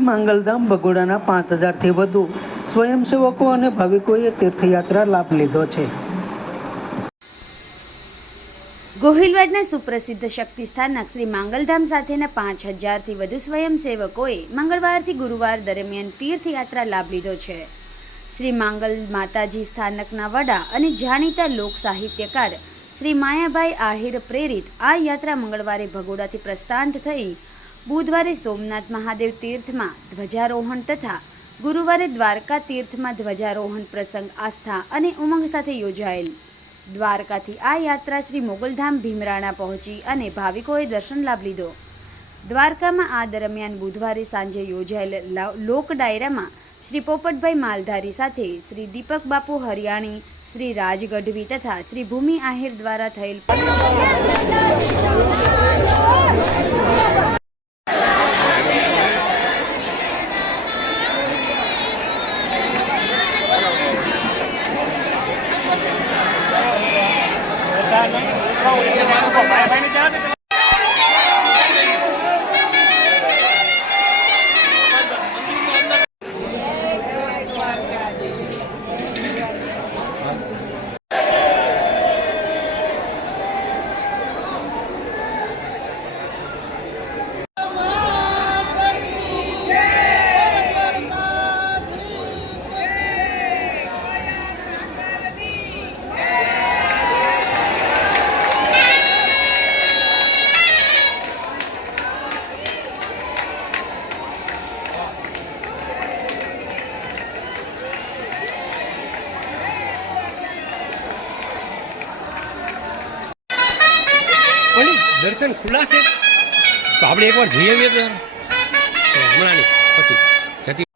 શ્રી માંગલધામ બગોડાના 5000થી વધુ સ્વયંસેવકો અને ભાવિકોએ તીર્થયાત્રા લાભ લીધો છે. ગોહિલવાડના સુપ્રસિદ્ધ શક્તિ સ્થાનક શ્રી માંગલધામ સાથેના 5000થી વધુ સ્વયંસેવકોએ મંગળવારથી ગુરુવાર દરમિયાન તીર્થયાત્રા લાભ લીધો છે. શ્રી માંગલ માતાજી સ્થાનકના વડા અને જાણીતા લોક સાહિત્યકાર શ્રી માયાભાઈ આહિર પ્રેરિત આ યાત્રા મંગળવારે ભગોડાથી પ્રસ્થાન થઈ બુધવારે સોમનાથ મહાદેવ તીર્થમાં ધ્વજારોહણ તથા ગુરુવારે દ્વારકા તીર્થમાં ધ્વજારોહણ પ્રસંગ આસ્થા અને ઉમંગ સાથે યોજાયેલ. દ્વારકાથી આ યાત્રા શ્રી મોગલધામ ભીમરાણા પહોંચી અને ભાવિકોએ દર્શન લાભ લીધો. દ્વારકામાં આ દરમિયાન બુધવારે સાંજે યોજાયેલ લોક ડાયરામાં શ્રી પોપટભાઈ માલધારી સાથે શ્રી દીપક બાપુ હરિયાણી, શ્રી રાજ ગઢવી તથા શ્રી ભૂમિ આહિર દ્વારા થયેલ દર્શન ખુલ્લા છે તો આપણે એકવાર જઈ આવીએ તો હમણાં નહીં પછી જતી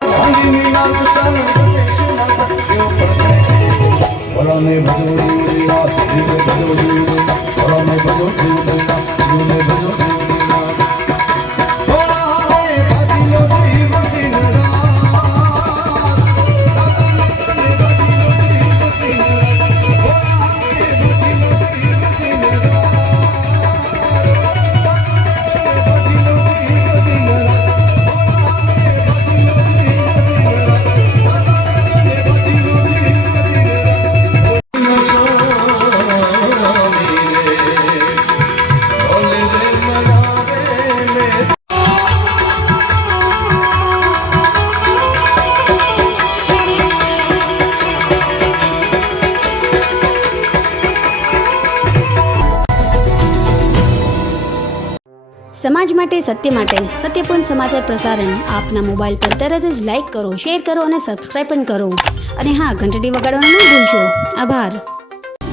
સમાજ માટે સત્ય માટે સત્યપૂર્ણ સમાચાર પ્રસારણ આપના મોબાઈલ પર તરત જ લાઈક કરો, શેર કરો અને સબસ્ક્રાઇબ પણ કરો. અને હા, ઘંટડી વગાડવાનું ન ભૂલશો. આભાર.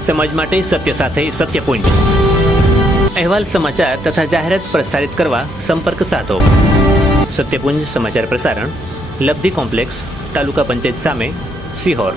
સમાજ માટે સત્ય સાથે સત્યપૂર્ણ અહેવાલ, સમાચાર તથા જાહેરાત પ્રસારિત કરવા સંપર્ક સાધો. સત્યપુંજ સમાચાર પ્રસારણ, લબ્ધિ કોમ્પ્લેક્સ, તાલુકા પંચાયત સામે, સિહોર.